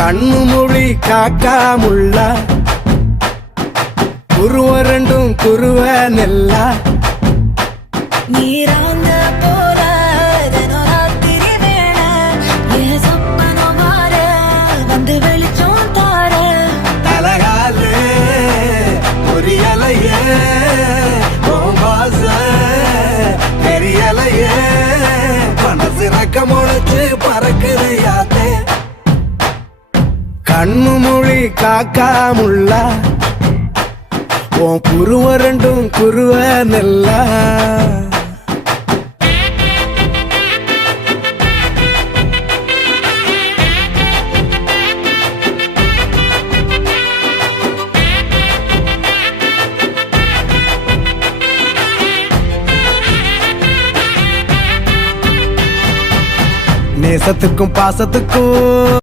கண்ணு மொழி காக்காமுள்ள குருவ ரெண்டும் குருவ நெல்லா நீராங்க போல தினராத்திரி வேண என் சொப்பனம் மாற வந்து வெளிச்சம் தார தலகாலே பொரியலையே ஓம்பாச பெரியலையே மனசு ரக்க முளைச்சு பறக்குது யாத்தே கண்ணு மொழி காக்காமுள்ள உன் குருவ ரெண்டும் குருவ நெல்லா நேசத்துக்கும் பாசத்துக்கும்